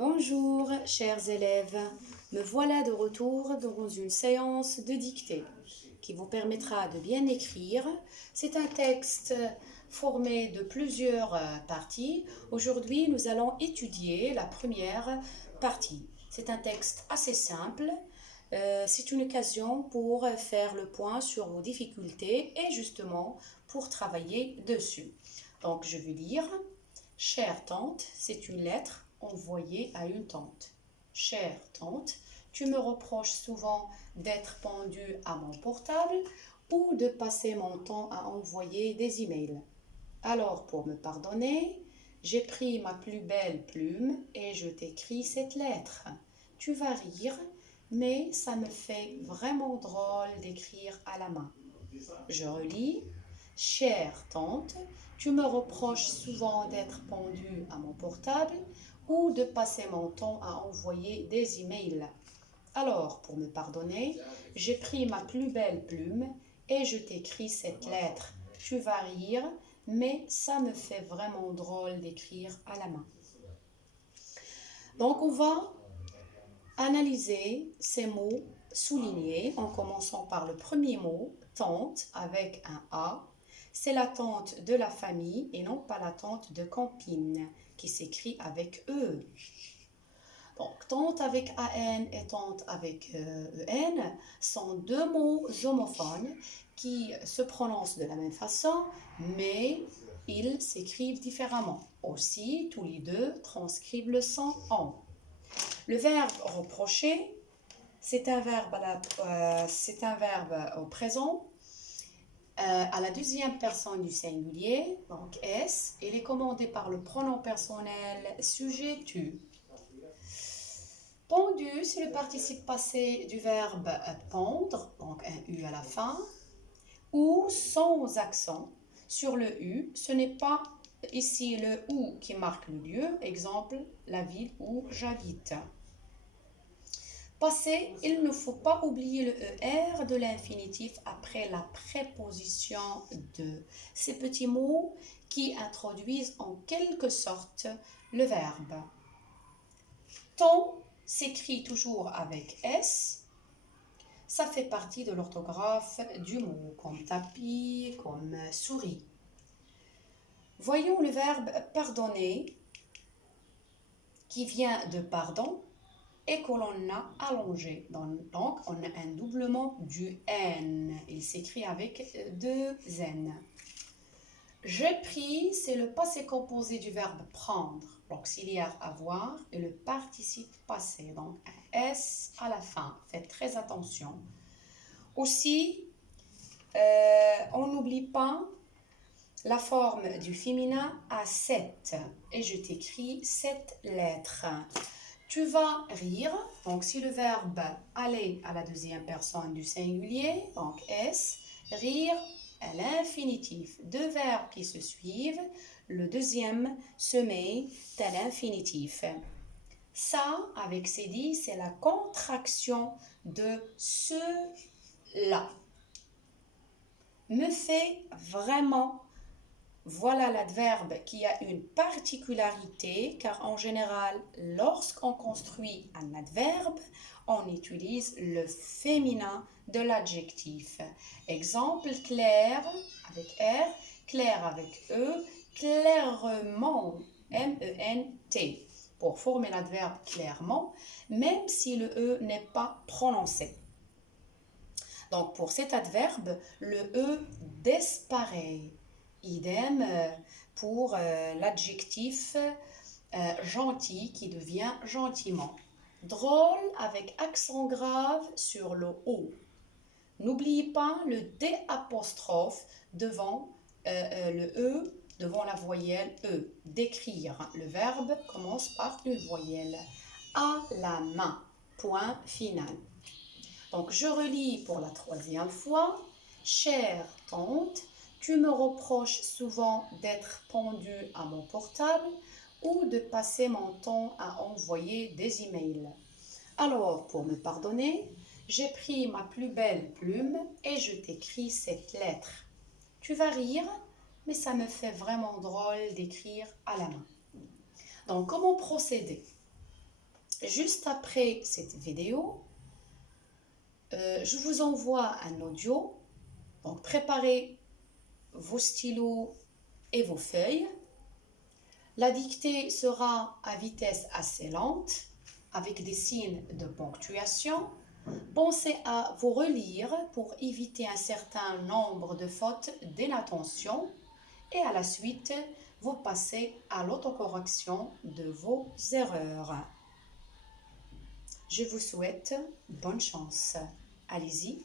Bonjour, chers élèves. Me voilà de retour dans une séance de dictée qui vous permettra de bien écrire. C'est un texte formé de plusieurs parties. Aujourd'hui, nous allons étudier la première partie. C'est un texte assez simple. C'est une occasion pour faire le point sur vos difficultés et justement pour travailler dessus. Donc, je vais lire. Chère tante, c'est une lettre envoyée à une tante. Chère tante, tu me reproches souvent d'être pendue à mon portable ou de passer mon temps à envoyer des emails. Alors, pour me pardonner, j'ai pris ma plus belle plume et je t'écris cette lettre. Tu vas rire, mais ça me fait vraiment drôle d'écrire à la main. Je relis. Chère tante, tu me reproches souvent d'être pendue à mon portable ou de passer mon temps à envoyer des emails. Alors, pour me pardonner, j'ai pris ma plus belle plume et je t'écris cette lettre. Tu vas rire, mais ça me fait vraiment drôle d'écrire à la main. Donc, on va analyser ces mots soulignés en commençant par le premier mot, tante, avec un A. C'est la tante de la famille et non pas la tante de campine qui s'écrit avec E. Donc, tante avec AN et tante avec EN sont deux mots homophones qui se prononcent de la même façon, mais ils s'écrivent différemment. Aussi, tous les deux transcrivent le son en. Le verbe reprocher, c'est un verbe au présent. À la deuxième personne du singulier, donc S, il est commandé par le pronom personnel sujet tu. Pendu, c'est le participe passé du verbe pendre, donc un U à la fin, ou sans accent sur le U. Ce n'est pas ici le OU qui marque le lieu, exemple la ville où j'habite. Passé, il ne faut pas oublier le ER de l'infinitif après la préposition de. Ces petits mots qui introduisent en quelque sorte le verbe. Ton s'écrit toujours avec S. Ça fait partie de l'orthographe du mot, comme tapis, comme souris. Voyons le verbe pardonner qui vient de pardon et que l'on a allongé. Donc, on a un doublement du N. Il s'écrit avec deux N. J'ai pris, c'est le passé composé du verbe prendre, l'auxiliaire avoir et le participe passé. Donc, un S à la fin. Faites très attention. Aussi, on n'oublie pas la forme du féminin à 7. Et je t'écris 7 lettres. Tu vas rire, donc si le verbe aller à la deuxième personne du singulier, donc S, rire à l'infinitif. Deux verbes qui se suivent, le deuxième se met à l'infinitif. Ça, avec cédille, c'est la contraction de cela. Me fait vraiment. Voilà l'adverbe qui a une particularité car en général, lorsqu'on construit un adverbe, on utilise le féminin de l'adjectif. Exemple, clair avec R, clair avec E, clairement, M-E-N-T, pour former l'adverbe clairement, même si le E n'est pas prononcé. Donc, pour cet adverbe, le E disparaît. Idem pour l'adjectif gentil qui devient gentiment. Drôle avec accent grave sur le O. N'oubliez pas le D apostrophe devant le E, devant la voyelle E. D'écrire. Le verbe commence par une voyelle. À la main. Point final. Donc, je relis pour la troisième fois. Chère tante, tu me reproches souvent d'être pendue à mon portable ou de passer mon temps à envoyer des emails. Alors, pour me pardonner, j'ai pris ma plus belle plume et je t'écris cette lettre. Tu vas rire, mais ça me fait vraiment drôle d'écrire à la main. Donc, comment procéder? Juste après cette vidéo, je vous envoie un audio. Donc, préparez vos stylos et vos feuilles. La dictée sera à vitesse assez lente, avec des signes de ponctuation. Pensez à vous relire pour éviter un certain nombre de fautes d'inattention. Et à la suite, vous passez à l'autocorrection de vos erreurs. Je vous souhaite bonne chance. Allez-y.